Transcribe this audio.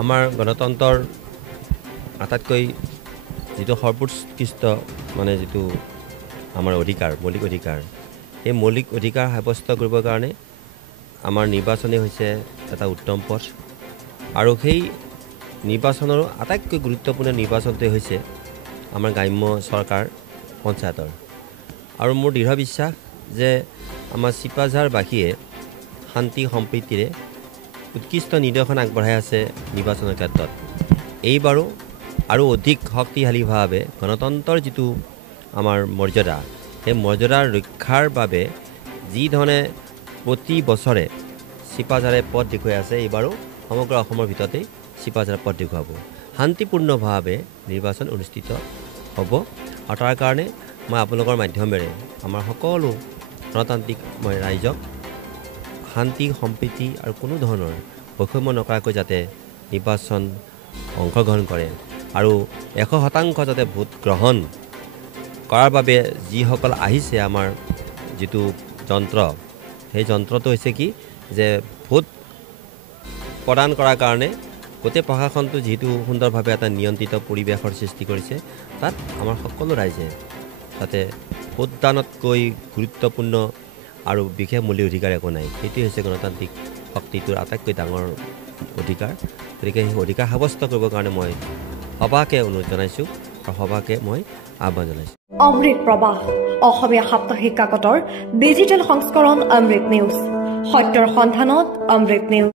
আমাৰ গণতন্ত্ৰৰ আটাইতকৈ যিটো সৰ্বোৎকৃষ্ট মানে যিটো আমাৰ অধিকাৰ মৌলিক অধিকাৰ এই মৌলিক অধিকাৰ সাব্যস্ত কৰিবৰ কাৰণে আমাৰ নিৰ্বাচনেই হৈছে এটা উত্তম পথ আৰু সেই নিৰ্বাচনৰ আটাইতকৈ গুৰুত্বপূৰ্ণ নিৰ্বাচনটোৱেই হৈছে আমাৰ গ্ৰাম্য চৰকাৰ পঞ্চায়তৰ আৰু মোৰ দৃঢ় বিশ্বাস যে আমাৰ চিপাঝাৰবাসীয়ে শান্তি সম্প্ৰীতিৰে উৎকৃষ্ট নিদৰ্শন আগবঢ়াই আছে নিৰ্বাচনৰ ক্ষেত্ৰত এইবাৰো আৰু অধিক শক্তিশালীভাৱে গণতন্ত্ৰৰ যিটো আমাৰ মৰ্যাদা সেই মৰ্যাদাৰ ৰক্ষাৰ বাবে যি ধৰণে প্ৰতি বছৰে চিপাঝাৰে পথ দেখুৱাই আছে এইবাৰো সমগ্ৰ অসমৰ ভিতৰতেই চিপাঝাৰে পথ দেখুৱাব শান্তিপূৰ্ণভাৱে নিৰ্বাচন অনুষ্ঠিত হ'ব আৰু তাৰ কাৰণে মই আপোনালোকৰ মাধ্যমেৰে আমাৰ সকলো গণতান্ত্ৰিক ৰাইজক শান্তি সম্প্ৰীতি আৰু কোনো ধৰণৰ বৈষম্য নকৰাকৈ যাতে নিৰ্বাচন অংশগ্ৰহণ কৰে আৰু 100% যাতে ভোট গ্ৰহণ কৰাৰ বাবে যিসকল আহিছে আমাৰ যিটো যন্ত্ৰ সেই যন্ত্ৰটো হৈছে কি যে ভোট প্ৰদান কৰাৰ কাৰণে গোটেই প্ৰশাসনটো যিহেতু সুন্দৰভাৱে এটা নিয়ন্ত্ৰিত পৰিৱেশৰ সৃষ্টি কৰিছে তাত আমাৰ সকলো ৰাইজে যাতে ভোটদানতকৈ গুৰুত্বপূৰ্ণ আৰু বিশেষ মৌলিক অধিকাৰ একো নাই সেইটোৱে হৈছে গণতান্ত্ৰিক শক্তিটোৰ আটাইতকৈ ডাঙৰ অধিকাৰ গতিকে সেই অধিকাৰ সাব্যস্ত কৰিবৰ কাৰণে মই সভাকে অনুৰোধ জনাইছোঁ আৰু সভাকে মই আহ্বান জনাইছোঁ অমৃত প্ৰবাহ অসমীয়া সাপ্তাহিক কাকতৰ ডিজিটেল সংস্কৰণ অমৃত নিউজ সত্যৰ সন্ধানত অমৃত নিউজ